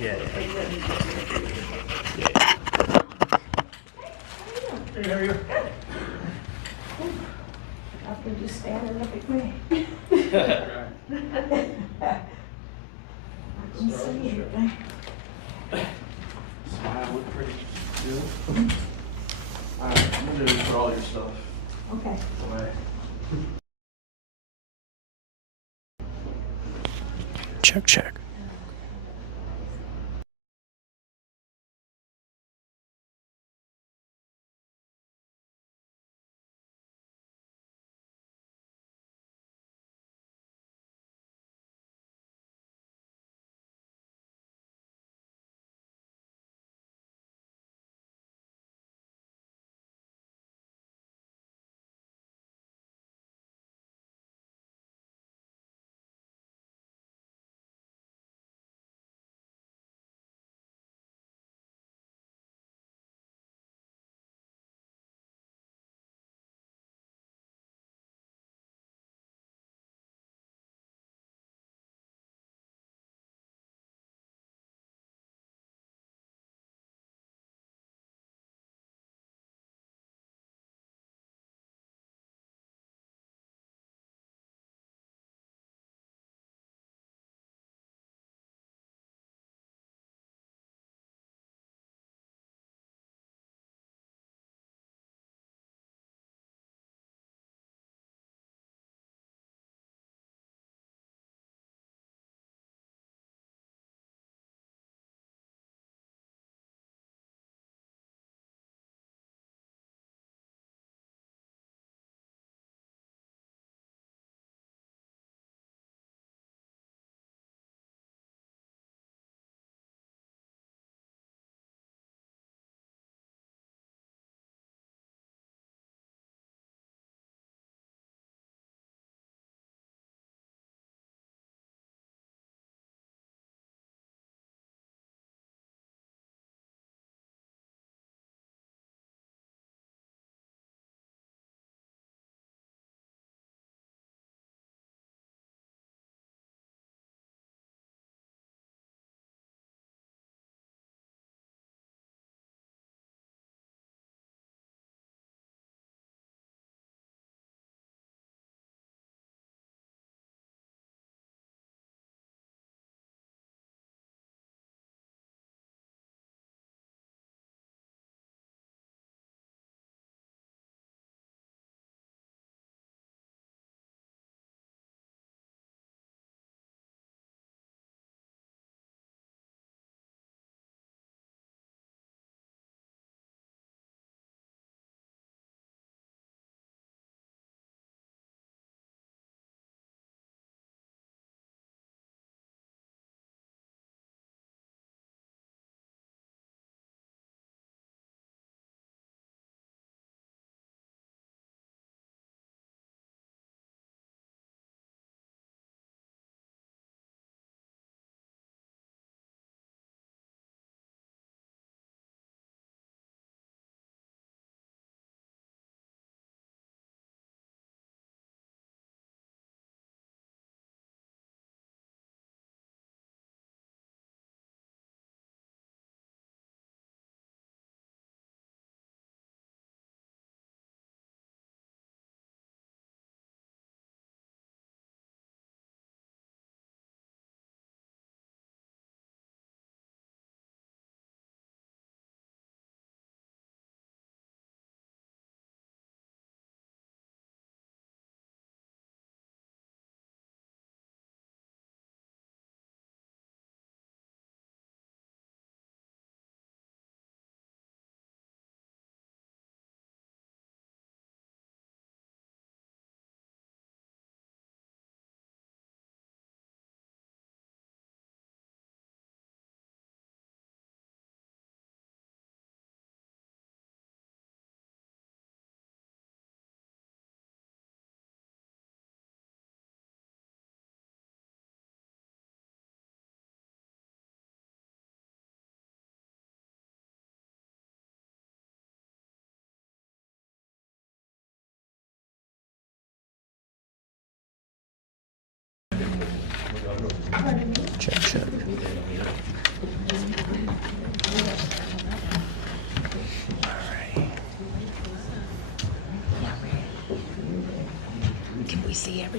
Yeah. Hey, how are you? After just standing up at me. I couldn't see anything. Smile, look pretty good. Alright, I'm gonna put all your stuff Okay. away. Check, check.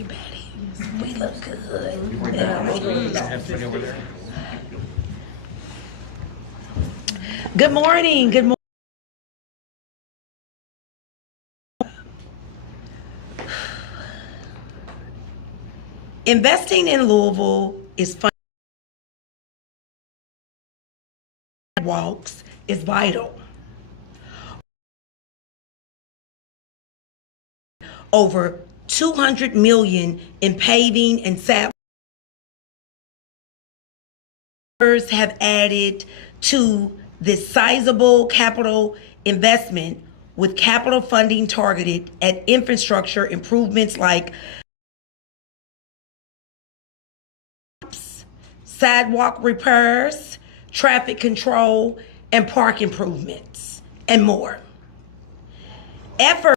everybody. We look good. Good morning. Good morning. Investing in Louisville is fun. Walks is vital. Over $200 million in paving and sidewalks have added to this sizable capital investment with capital funding targeted at infrastructure improvements like sidewalk repairs, traffic control, and park improvements, and more. Efforts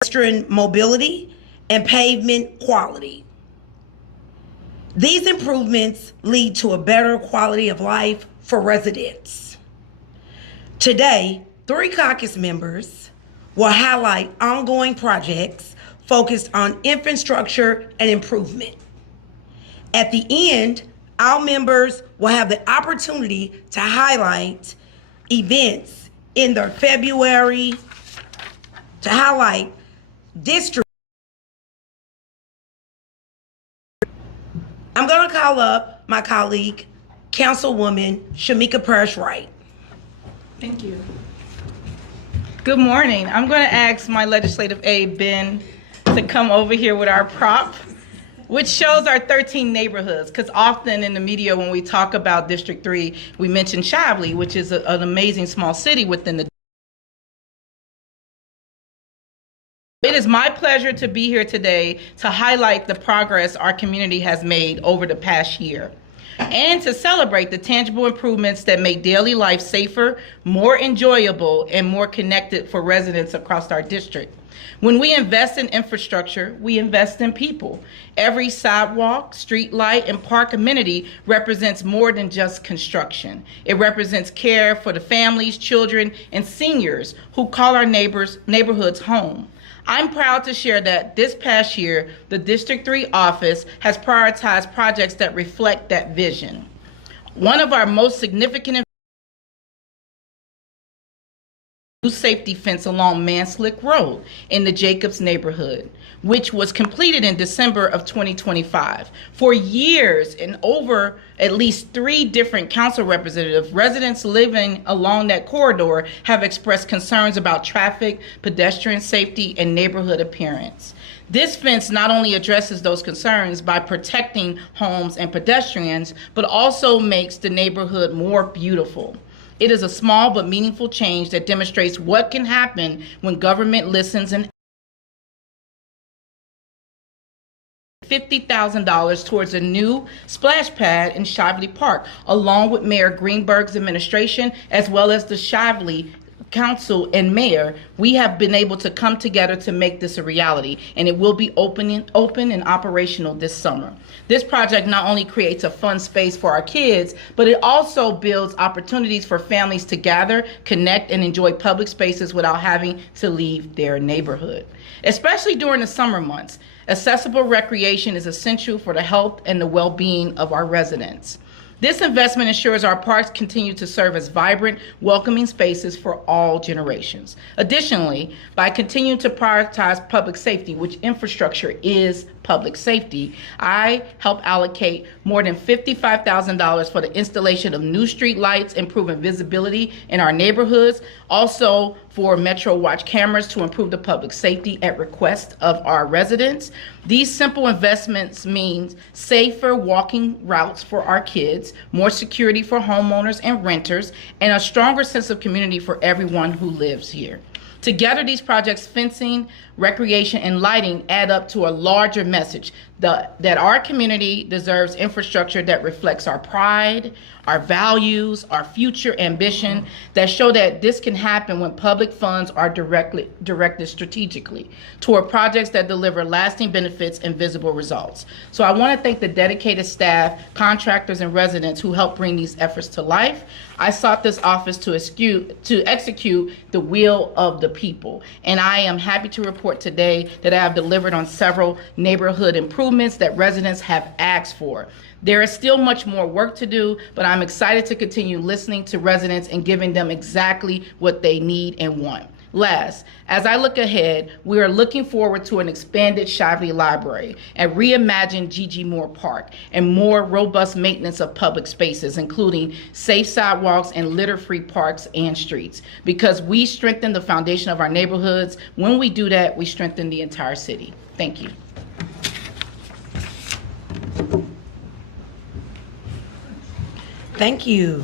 pedestrian mobility and pavement quality. These improvements lead to a better quality of life for residents. Today, 3 caucus members will highlight ongoing projects focused on infrastructure and improvement. At the end, our members will have the opportunity to highlight events in their February, to highlight district. I'm going to call up my colleague, Councilwoman Shamika Parrish-Wright. Thank you. Good morning. I'm going to ask my legislative aide, Ben, to come over here with our prop, which shows our 13 neighborhoods, because often in the media when we talk about District 3, we mention Shively, which is an amazing small city within the. It is my pleasure to be here today to highlight the progress our community has made over the past year and to celebrate the tangible improvements that make daily life safer, more enjoyable, and more connected for residents across our district. When we invest in infrastructure, we invest in people. Every sidewalk, street light, and park amenity represents more than just construction. It represents care for the families, children, and seniors who call our neighborhoods home. I'm proud to share that this past year, the District 3 office has prioritized projects that reflect that vision. One of our most significant new safety fence along Manslick Road in the Jacobs neighborhood, which was completed in December of 2025. For years and over at least 3 different council representatives, residents living along that corridor have expressed concerns about traffic, pedestrian safety, and neighborhood appearance. This fence not only addresses those concerns by protecting homes and pedestrians, but also makes the neighborhood more beautiful. It is a small but meaningful change that demonstrates what can happen when government listens and $50,000 towards a new splash pad in Shively Park, along with Mayor Greenberg's administration, as well as the Shively Council and Mayor. We have been able to come together to make this a reality, and it will be open and operational this summer. This project not only creates a fun space for our kids, but it also builds opportunities for families to gather, connect, and enjoy public spaces without having to leave their neighborhood. Especially during the summer months, accessible recreation is essential for the health and the well-being of our residents. This investment ensures our parks continue to serve as vibrant, welcoming spaces for all generations. Additionally, by continuing to prioritize public safety, which infrastructure is public safety, I help allocate more than $55,000 for the installation of new street lights, improving visibility in our neighborhoods, also for Metro Watch cameras to improve the public safety at request of our residents. These simple investments mean safer walking routes for our kids, more security for homeowners and renters, and a stronger sense of community for everyone who lives here. Together, these projects, fencing, recreation, and lighting add up to a larger message that our community deserves infrastructure that reflects our pride, our values, our future ambition, that show that this can happen when public funds are directed strategically toward projects that deliver lasting benefits and visible results. So I want to thank the dedicated staff, contractors, and residents who helped bring these efforts to life. I sought this office to execute the will of the people, and I am happy to report report today that I have delivered on several neighborhood improvements that residents have asked for. There is still much more work to do, but I'm excited to continue listening to residents and giving them exactly what they need and want. Last, as I look ahead, we are looking forward to an expanded Shively Library, a reimagined Gigi Moore Park, and more robust maintenance of public spaces, including safe sidewalks and litter-free parks and streets. Because we strengthen the foundation of our neighborhoods. When we do that, we strengthen the entire city. Thank you. Thank you.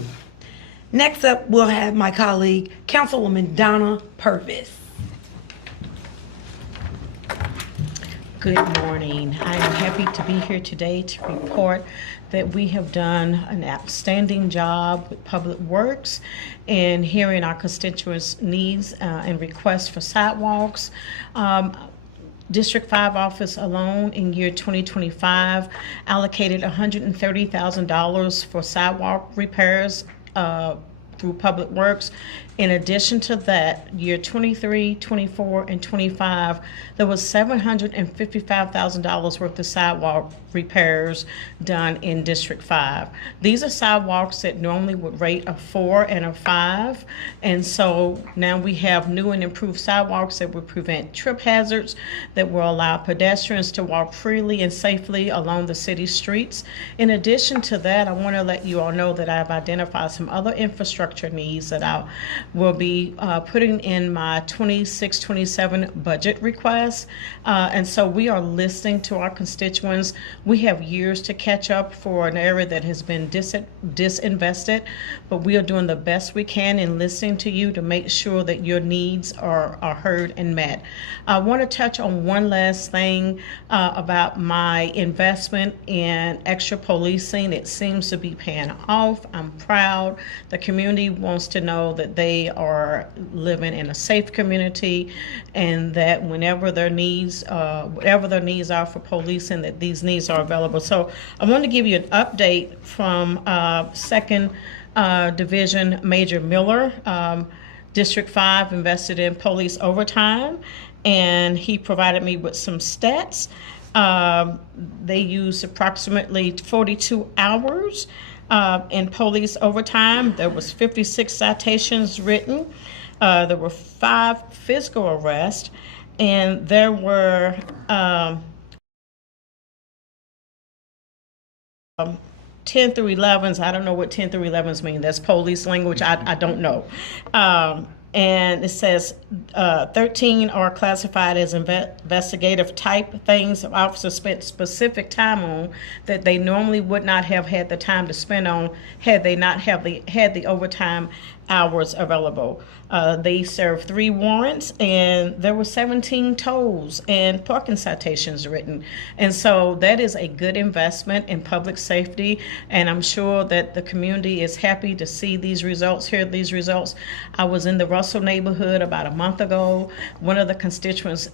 Next up, we'll have my colleague, Councilwoman Donna Purvis. Good morning. I am happy to be here today to report that we have done an outstanding job with Public Works and hearing our constituents' needs and requests for sidewalks. District 5 office alone in year 2025 allocated $130,000 for sidewalk repairs through Public Works. In addition to that, year 23, 24, and 25, there was $755,000 worth of sidewalk repairs done in District 5. These are sidewalks that normally would rate a 4 and a 5, and so now we have new and improved sidewalks that will prevent trip hazards, that will allow pedestrians to walk freely and safely along the city streets. In addition to that, I want to let you all know that I've identified some other infrastructure needs that I will be putting in my 26-27 budget requests. And so we are listening to our constituents. We have years to catch up for an area that has been disinvested, but we are doing the best we can in listening to you to make sure that your needs are heard and met. I want to touch on one last thing about my investment in extra policing. It seems to be paying off. I'm proud. The community wants to know that they are living in a safe community, and that whenever their needs, whatever their needs are for policing, that these needs are available. So I want to give you an update from 2nd Division Major Miller. District 5 invested in police overtime, and he provided me with some stats. They used approximately 42 hours in police overtime. There was 56 citations written. There were 5 physical arrests, and there were 10 through 11s. I don't know what 10 through 11s mean. That's police language. I don't know. And it says 13 are classified as investigative type things officers spent specific time on that they normally would not have had the time to spend on had they not had the overtime hours available. They served 3 warrants, and there were 17 tolls and parking citations written. And so that is a good investment in public safety, and I'm sure that the community is happy to see these results, hear these results. I was in the Russell neighborhood about a month ago. One of the constituents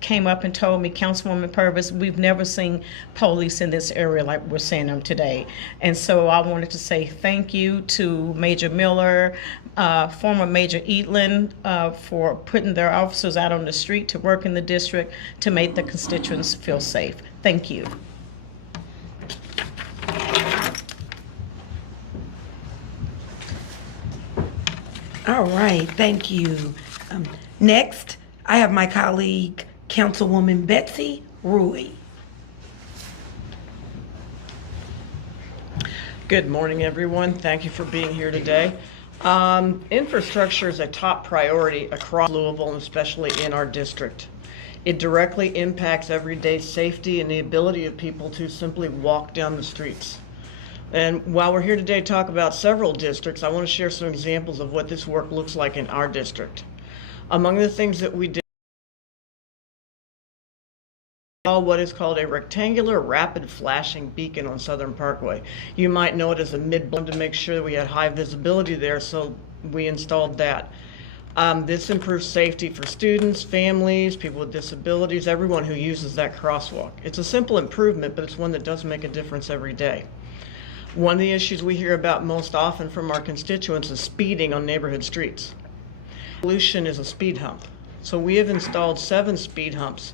came up and told me, Councilwoman Purvis, we've never seen police in this area like we're seeing them today. And so I wanted to say thank you to Major Miller, former Major Eatlin, for putting their officers out on the street to work in the district to make the constituents feel safe. Thank you. All right, thank you. Next, I have my colleague, Councilwoman Betsy Rui. Good morning, everyone. Thank you for being here today. Infrastructure is a top priority across Louisville, and especially in our district. It directly impacts everyday safety and the ability of people to simply walk down the streets. And while we're here today to talk about several districts, I want to share some examples of what this work looks like in our district. Among the things that we did, what is called a rectangular rapid flashing beacon on Southern Parkway. You might know it as a mid-blown to make sure that we had high visibility there, so we installed that. This improves safety for students, families, people with disabilities, everyone who uses that crosswalk. It's a simple improvement, but it's one that does make a difference every day. One of the issues we hear about most often from our constituents is speeding on neighborhood streets. Pollution is a speed hump. So we have installed 7 speed humps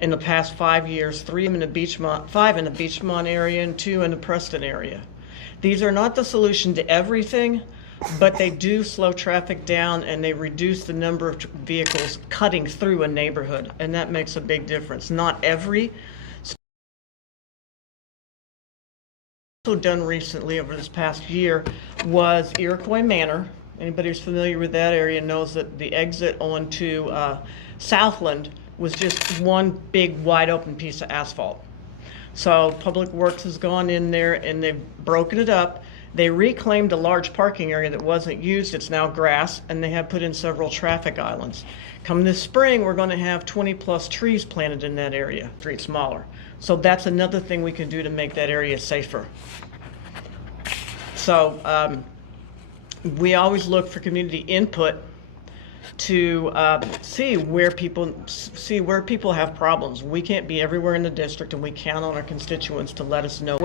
in the past 5 years, 3 in the Beachmont, 5 in the Beachmont area and 2 in the Preston area. These are not the solution to everything, but they do slow traffic down and they reduce the number of vehicles cutting through a neighborhood, and that makes a big difference. Not every. Also done recently over this past year was Iroquois Manor. Anybody who's familiar with that area knows that the exit onto Southland was just one big wide open piece of asphalt. So Public Works has gone in there and they've broken it up. They reclaimed a large parking area that wasn't used. It's now grass, and they have put in several traffic islands. Come this spring, we're going to have 20+ trees planted in that area, 3 smaller. So that's another thing we can do to make that area safer. So we always look for community input to see where people have problems. We can't be everywhere in the district, and we count on our constituents to let us know.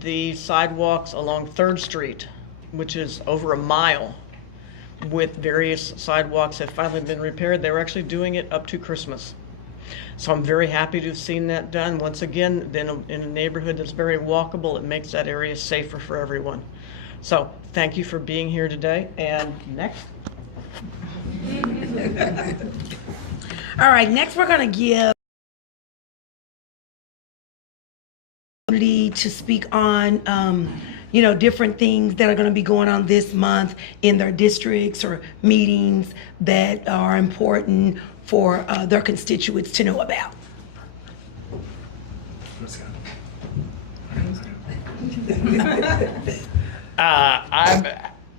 The sidewalks along 3rd Street, which is over a mile, with various sidewalks have finally been repaired. They were actually doing it up to Christmas. So I'm very happy to have seen that done. Once again, then in a neighborhood that's very walkable, it makes that area safer for everyone. So thank you for being here today. And next. All right, next we're going to give to speak on different things that are going to be going on this month in their districts or meetings that are important for their constituents to know about. I'm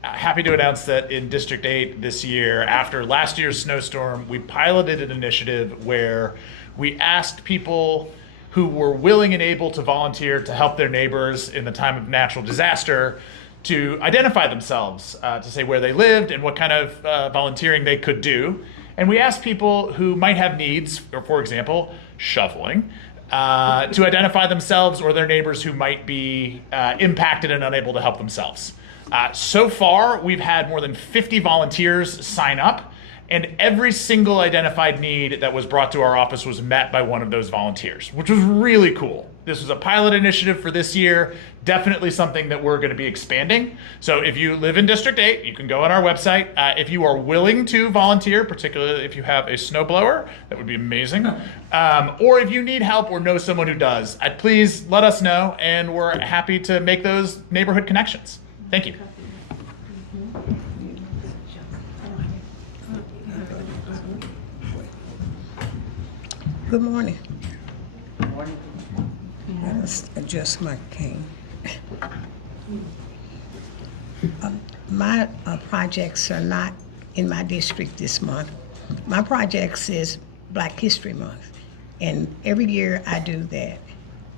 happy to announce that in District 8 this year, after last year's snowstorm, we piloted an initiative where we asked people who were willing and able to volunteer to help their neighbors in the time of natural disaster to identify themselves, to say where they lived and what kind of volunteering they could do. And we asked people who might have needs, or for example, shoveling, to identify themselves or their neighbors who might be impacted and unable to help themselves. So far, we've had more than 50 volunteers sign up, and every single identified need that was brought to our office was met by one of those volunteers, which was really cool. This was a pilot initiative for this year, definitely something that we're going to be expanding. So if you live in District 8, you can go on our website. If you are willing to volunteer, particularly if you have a snowblower, that would be amazing. Or if you need help or know someone who does, please let us know, and we're happy to make those neighborhood connections. Thank you. Good morning. Let's adjust my cane. My projects are not in my district this month. My projects is Black History Month, and every year I do that.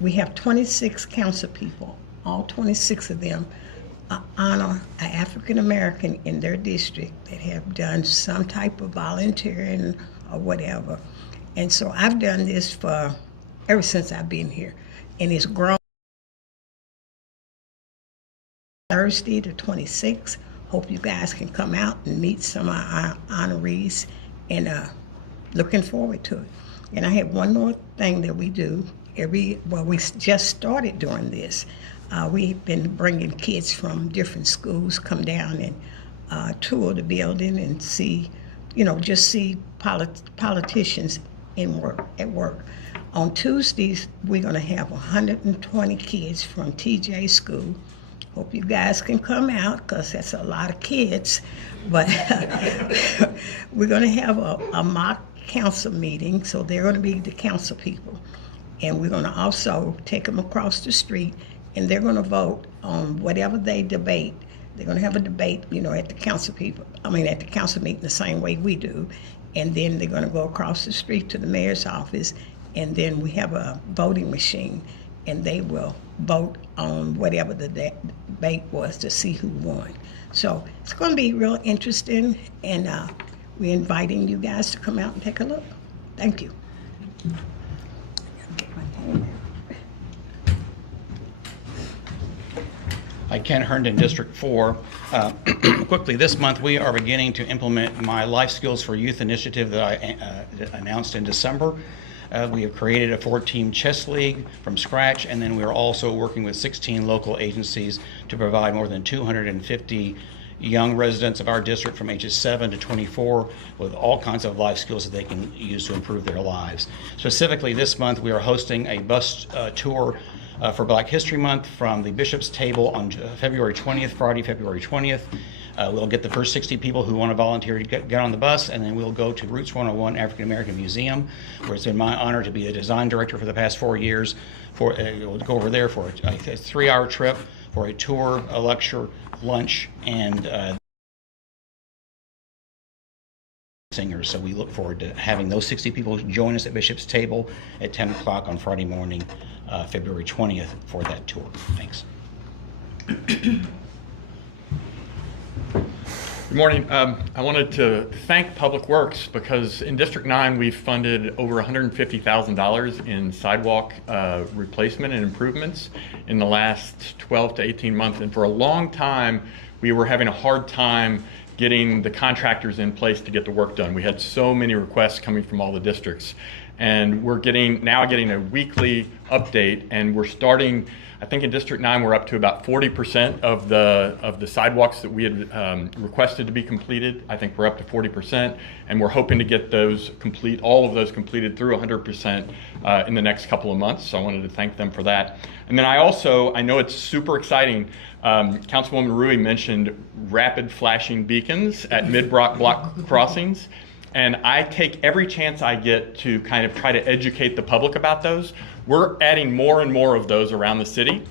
We have 26 council people. All 26 of them honor an African American in their district that have done some type of volunteering or whatever. And so I've done this for ever since I've been here, and it's grown. Thursday the 26th. Hope you guys can come out and meet some of our honorees, and looking forward to it. And I have one more thing that we do we just started doing this. We've been bringing kids from different schools come down and tour the building and see, just see politicians at work. On Tuesdays, we're going to have 120 kids from TJ School. Hope you guys can come out, because that's a lot of kids. But we're going to have a mock council meeting, so they're going to be the council people. And we're going to also take them across the street, and they're going to vote on whatever they debate. They're going to have a debate, at the council meeting the same way we do. And then they're going to go across the street to the mayor's office, and then we have a voting machine, and they will vote on whatever the debate was to see who won. So it's going to be real interesting, and we're inviting you guys to come out and take a look. Thank you. Hi, Ken Herndon, District 4. Quickly, this month we are beginning to implement my Life Skills for Youth initiative that I announced in December. We have created a 4-team chess league from scratch, and then we are also working with 16 local agencies to provide more than 250 young residents of our district from ages 7 to 24 with all kinds of life skills that they can use to improve their lives. Specifically, this month we are hosting a bus tour for Black History Month from the Bishop's Table on February 20th, Friday, February 20th. We'll get the first 60 people who want to volunteer to get on the bus, and then we'll go to Roots 101 African American Museum, where it's been my honor to be a design director for the past 4 years. We'll go over there for a 3-hour trip for a tour, a lecture, lunch, and singers. So we look forward to having those 60 people join us at Bishop's Table at 10 o'clock on Friday morning, February 20th for that tour. Thanks. Good morning. I wanted to thank Public Works because in District 9 we've funded over $150,000 in sidewalk replacement and improvements in the last 12 to 18 months. And for a long time we were having a hard time getting the contractors in place to get the work done. We had so many requests coming from all the districts. And we're now getting a weekly update, and we're starting, I think in District 9 we're up to about 40% of the sidewalks that we had requested to be completed. I think we're up to 40%, and we're hoping to get those all of those completed through 100% in the next couple of months. So I wanted to thank them for that. And then I know it's super exciting. Councilwoman Rui mentioned rapid flashing beacons at mid-block crossings. And I take every chance I get to kind of try to educate the public about those. We're adding more and more of those around the city.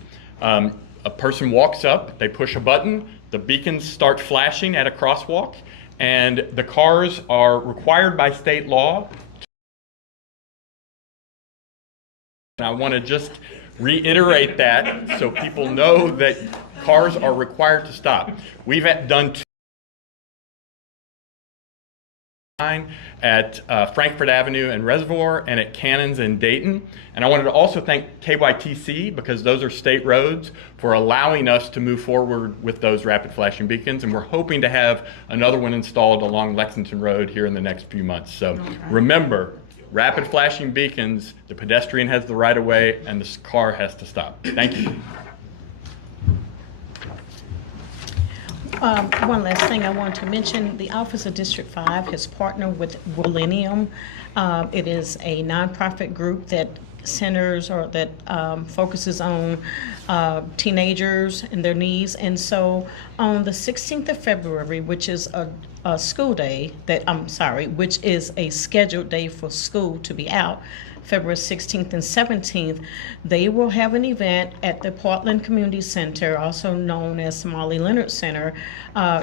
A person walks up, they push a button, the beacons start flashing at a crosswalk, and the cars are required by state law. And I want to just reiterate that so people know that cars are required to stop. We've done at Frankfurt Avenue and Reservoir, and at Cannons and Dayton. And I wanted to also thank KYTC, because those are state roads, for allowing us to move forward with those rapid flashing beacons. And we're hoping to have another one installed along Lexington Road here in the next few months. So remember, rapid flashing beacons, the pedestrian has the right of way and the car has to stop. Thank you. One last thing I want to mention, the Office of District 5 has partnered with Millennium. It is a nonprofit group that centers or that focuses on teenagers and their needs. And so on the 16th of February, which is a school day, which is a scheduled day for school to be out, February 16th and 17th, they will have an event at the Portland Community Center, also known as Smalley Leonard Center,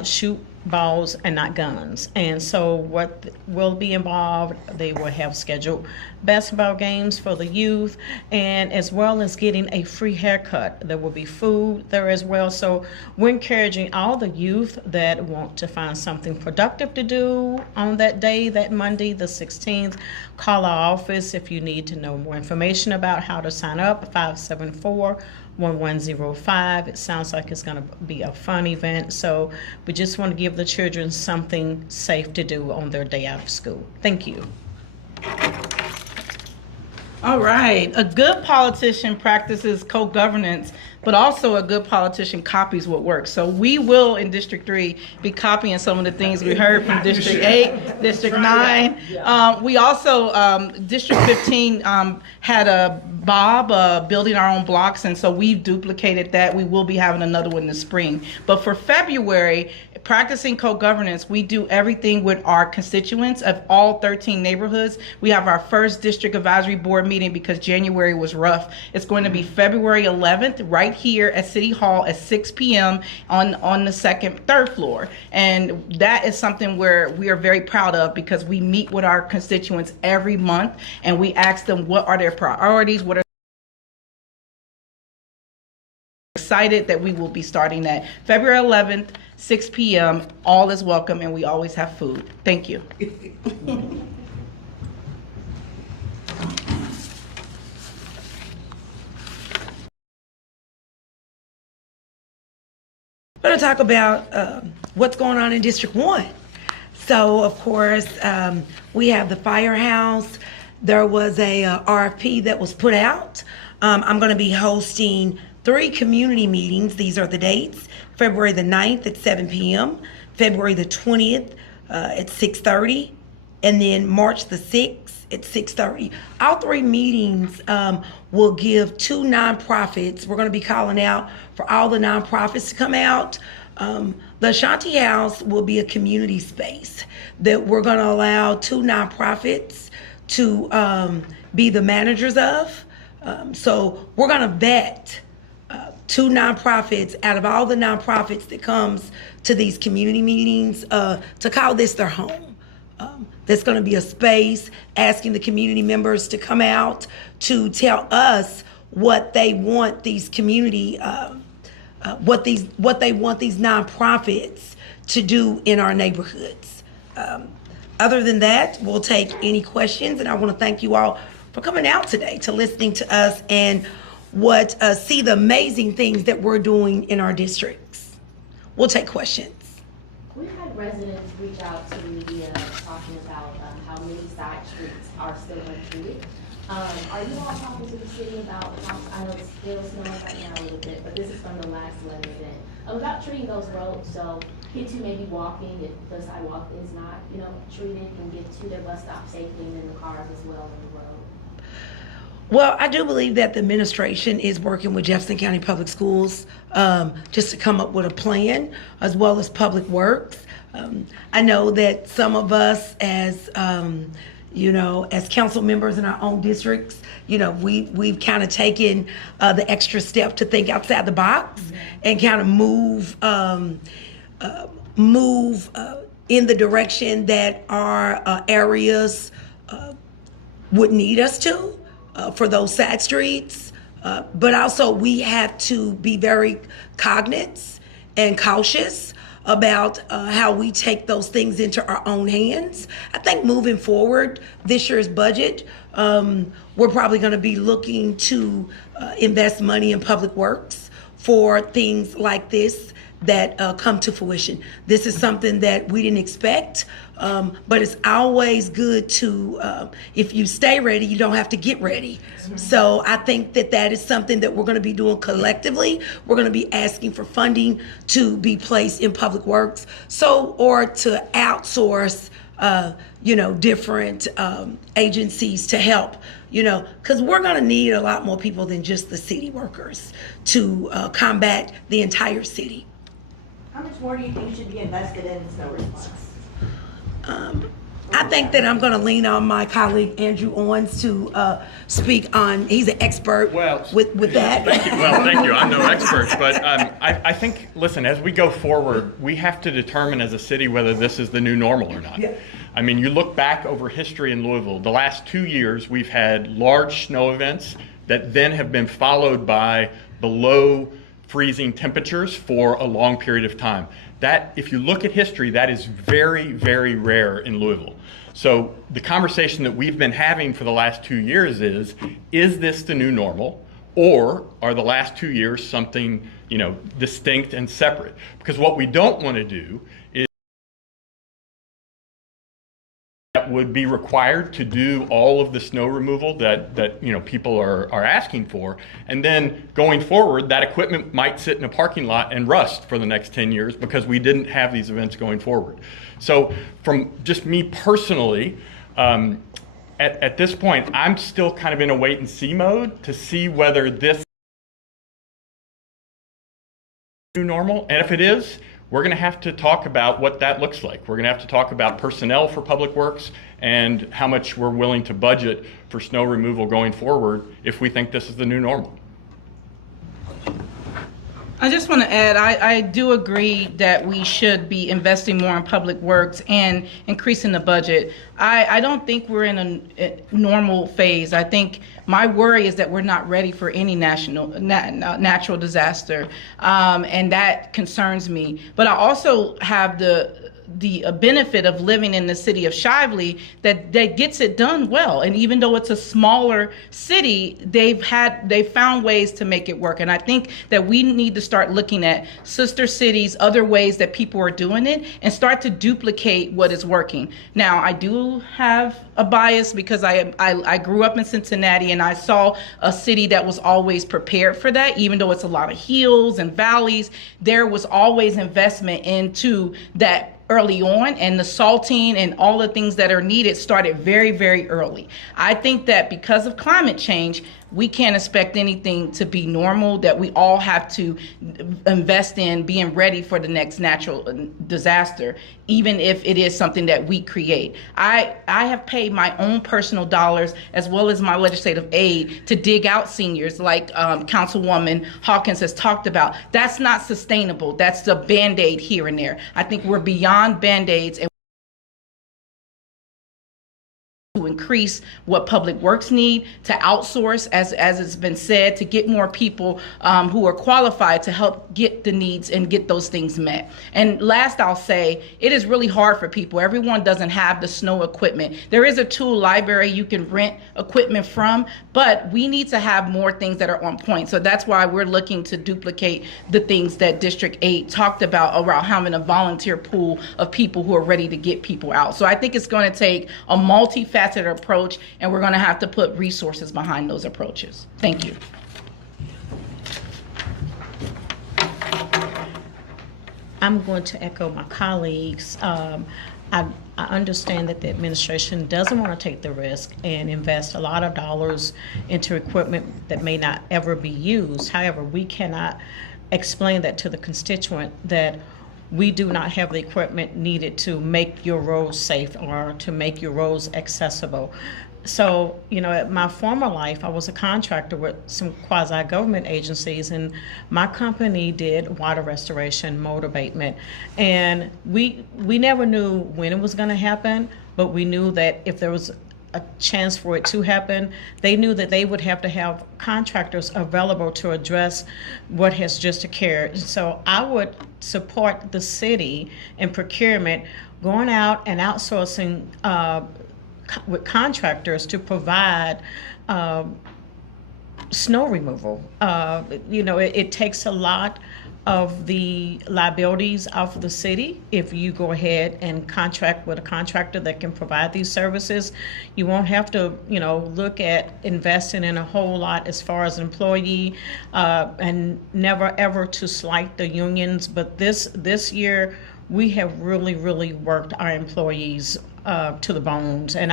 Shoot Balls and Not Guns. And so what will be involved, they will have scheduled basketball games for the youth, and as well as getting a free haircut. There will be food there as well. So we're encouraging all the youth that want to find something productive to do on that day, that Monday, the 16th, call our office if you need to know more information about how to sign up, 574-1105. It sounds like it's going to be a fun event. So we just want to give the children something safe to do on their day out of school. Thank you. All right. A good politician practices co-governance, but also a good politician copies what works. So we will, in District 3, be copying some of the things we heard from District 8, District 9. We also, District 15 had a Bob building our own blocks, and so we've duplicated that. We will be having another one in the spring. But for February, practicing co-governance, we do everything with our constituents of all 13 neighborhoods. We have our first district advisory board meeting because January was rough. It's going to be February 11th right here at City Hall at 6 p.m. on the third floor. And that is something where we are very proud of, because we meet with our constituents every month and we ask them what are their priorities, what are excited that we will be starting that February 11th, 6 p.m. All is welcome, and we always have food. Thank you. we're going to talk about what's going on in District 1. So, of course, we have the firehouse. There was a RFP that was put out. I'm going to be hosting 3 community meetings. These are the dates: February the 9th at 7 p.m., February the 20th at 6:30, and then March the 6th at 6:30. All 3 meetings will give 2 nonprofits. We're going to be calling out for all the nonprofits to come out. The Ashanti House will be a community space that we're going to allow 2 nonprofits to be the managers of. So we're going to vet 2 nonprofits out of all the nonprofits that comes to these community meetings to call this their home. There's going to be a space asking the community members to come out to tell us what they want these community, what they want these nonprofits to do in our neighborhoods. Other than that, we'll take any questions, and I want to thank you all for coming out today to listening to us and see the amazing things that we're doing in our districts. We'll take questions. We've had residents reach out to the media talking about how many side streets are still untreated. Are you all talking to the city about how, I know it's still snowing right now a little bit, but this is from the last weather event, about treating those roads so kids who may be walking, if the sidewalk is not, treated, can get to their bus stop safely, and then the cars as well on the road? Well, I do believe that the administration is working with Jefferson County Public Schools just to come up with a plan, as well as Public Works. I know that some of us as council members in our own districts, we've kind of taken the extra step to think outside the box and kind of move in the direction that our areas would need us to. For those side streets, but also we have to be very cognizant and cautious about how we take those things into our own hands. I think moving forward, this year's budget, we're probably going to be looking to invest money in Public Works for things like this that come to fruition. This is something that we didn't expect, but it's always good to, if you stay ready, you don't have to get ready. So I think that is something that we're going to be doing collectively. We're going to be asking for funding to be placed in Public Works, or to outsource, different agencies to help, because we're going to need a lot more people than just the city workers to combat the entire city. How much more do you think should be invested in snow response? I think that I'm going to lean on my colleague Andrew Owens to speak on. He's an expert with that. Thank you. Well, thank you. I'm no expert, but I think, listen, as we go forward, we have to determine as a city whether this is the new normal or not. Yeah. I mean, you look back over history in Louisville, the last 2 years we've had large snow events that then have been followed by below freezing temperatures for a long period of time. That, if you look at history, that is very, very rare in Louisville. So the conversation that we've been having for the last 2 years is this the new normal, or are the last 2 years something, distinct and separate? Because what we don't want to do is that would be required to do all of the snow removal that people are asking for, and then going forward that equipment might sit in a parking lot and rust for the next 10 years because we didn't have these events going forward. So from just me personally, at this point I'm still kind of in a wait and see mode to see whether this is new normal, and if it is, we're going to have to talk about what that looks like. We're going to have to talk about personnel for Public Works and how much we're willing to budget for snow removal going forward if we think this is the new normal. I just want to add, I do agree that we should be investing more in Public Works and increasing the budget. I don't think we're in a normal phase. I think My worry is that we're not ready for any natural disaster, and that concerns me. But I also have the benefit of living in the city of Shively that gets it done well. And even though it's a smaller city, they've found ways to make it work. And I think that we need to start looking at sister cities, other ways that people are doing it, and start to duplicate what is working. Now, I do have a bias because I grew up in Cincinnati, and I saw a city that was always prepared for that. Even though it's a lot of hills and valleys, there was always investment into that early on, and the salting and all the things that are needed started very, very early. I think that because of climate change, we can't expect anything to be normal, that we all have to invest in being ready for the next natural disaster, even if it is something that we create. I have paid my own personal dollars as well as my legislative aid to dig out seniors like Councilwoman Hawkins has talked about. That's not sustainable. That's the Band-Aid here and there. I think we're beyond Band-Aids, and to increase what public works need, to outsource, as it's been said, to get more people who are qualified to help get the needs and get those things met. And last, I'll say, it is really hard for people. Everyone doesn't have the snow equipment. There is a tool library you can rent equipment from, but we need to have more things that are on point. So that's why we're looking to duplicate the things that District 8 talked about around having a volunteer pool of people who are ready to get people out. So I think it's going to take a multifaceted approach, and we're going to have to put resources behind those approaches. Thank you. I'm going to echo my colleagues. I understand that the administration doesn't want to take the risk and invest a lot of dollars into equipment that may not ever be used. However, we cannot explain that to the constituent that we do not have the equipment needed to make your roads safe or to make your roads accessible. So, at my former life, I was a contractor with some quasi-government agencies, and my company did water restoration, mold abatement, and we never knew when it was going to happen, but we knew that if there was a chance for it to happen, they knew that they would have to have contractors available to address what has just occurred. So I would support the city in procurement, going out and outsourcing with contractors to provide snow removal. It takes a lot of the liabilities off of the city. If you go ahead and contract with a contractor that can provide these services, you won't have to, look at investing in a whole lot as far as employee, and never ever to slight the unions. But this year, we have really, really worked our employees to the bones, and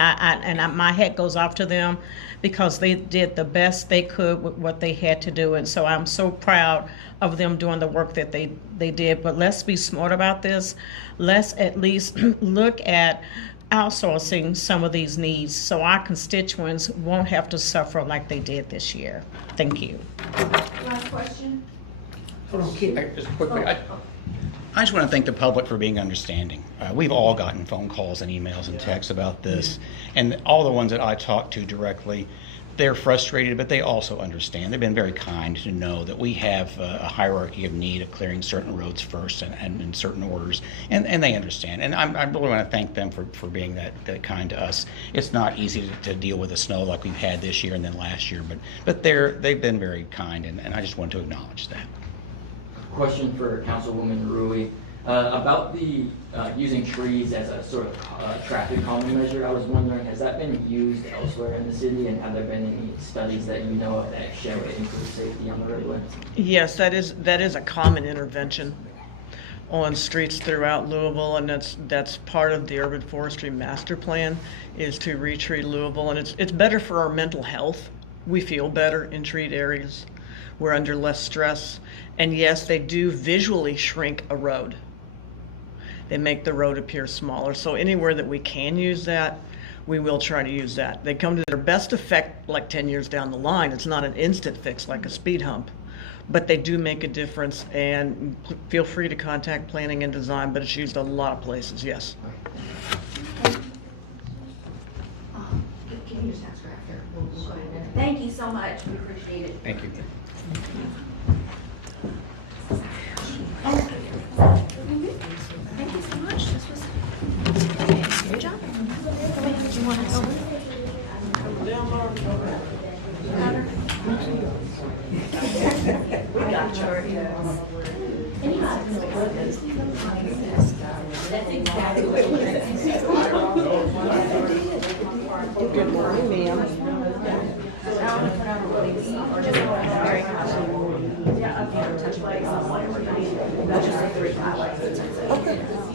my hat goes off to them because they did the best they could with what they had to do, and so I'm so proud of them doing the work that they did. But let's be smart about this. Let's at least look at outsourcing some of these needs so our constituents won't have to suffer like they did this year. Thank you. Last question? Hold on, Kid. Just quickly, I just want to thank the public for being understanding. We've all gotten phone calls and emails and texts about this, and all the ones that I talked to directly, they're frustrated, but they also understand. They've been very kind to know that we have a hierarchy of need of clearing certain roads first and in certain orders, and they understand. And I really want to thank them for being that kind to us. It's not easy to deal with the snow like we've had this year and then last year, but they've been very kind, and I just want to acknowledge that. Question for Councilwoman Rui. About the using trees as a sort of traffic calming measure, I was wondering, has that been used elsewhere in the city, and have there been any studies that you know of that show it improves safety on the roadway? Yes, that is a common intervention on streets throughout Louisville, and that's part of the urban forestry master plan, is to retree Louisville, and it's better for our mental health. We feel better in treed areas. We're under less stress, and yes, they do visually shrink a road. They make the road appear smaller. So anywhere that we can use that, we will try to use that. They come to their best effect like 10 years down the line. It's not an instant fix like a speed hump, but they do make a difference, and feel free to contact planning and design, but it's used a lot of places, yes. Can you just ask her after? We'll go ahead. Thank you. so much. We appreciate it. Thank you. Thank you so much. This was good job. Did you want to go? We got you. That's exactly what Good morning, ma'am. Okay,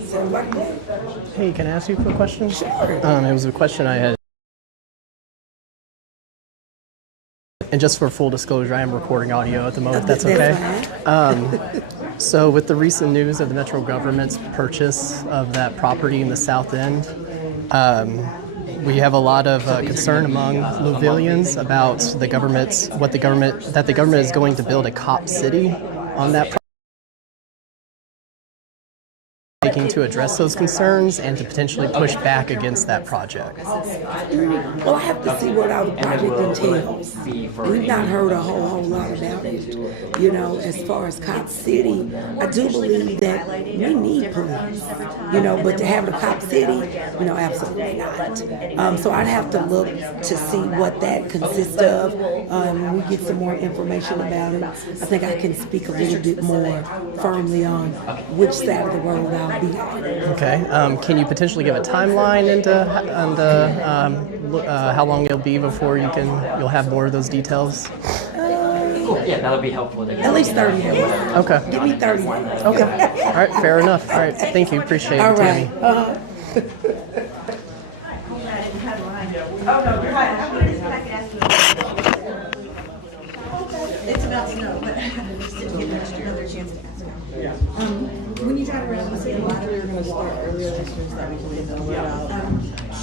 sounds like that. Hey, can I ask you a quick question? Sure. It was a question I had. And just for full disclosure, I am recording audio at the moment, if that's okay. So with the recent news of the Metro government's purchase of that property in the South End, we have a lot of concern among Louisvillians about the government is going to build a cop city on that property. Taking to address those concerns and to potentially push back against that project. Well, I have to see what our project entails. We've not heard a whole lot about it. You know, as far as Cop City, I do believe that we need police. You know, but to have a Cop City, you know, absolutely not. So I'd have to look to see what that consists of. When we get some more information about it, I think I can speak a little bit more firmly on which side of the road I'll be on. Okay. Can you potentially give a timeline into how long it'll be before you'll have more of those details? Yeah, that would be helpful. At least 30 days. Okay. Give me 30 days. Okay. All right. Fair enough. All right. Thank you. Appreciate All it, right. Tammy. It's about snow, but just didn't give another chance to ask. When you drive around, you see a lot of. We're going to start earlier this year so that we can get the word out.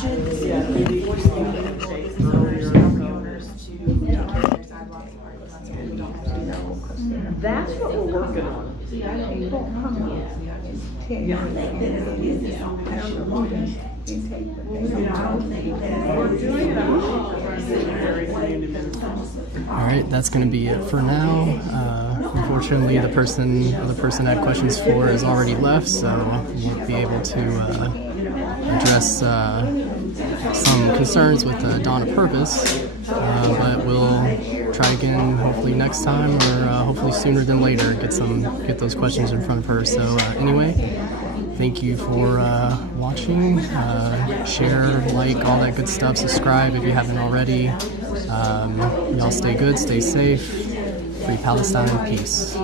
Should the city be enforcing business property owners to take their sidewalks apart? So we don't have to do that. That's what we're working on. All right, that's going to be it for now. Unfortunately, the person I had questions for has already left, so we won't be able to address some concerns with Dawn of Purpose, but we'll try again hopefully next time, or hopefully sooner than later, get those questions in front of her. So anyway, thank you for watching. Share, like, all that good stuff. Subscribe if you haven't already. Y'all stay good, stay safe. Free Palestine, peace.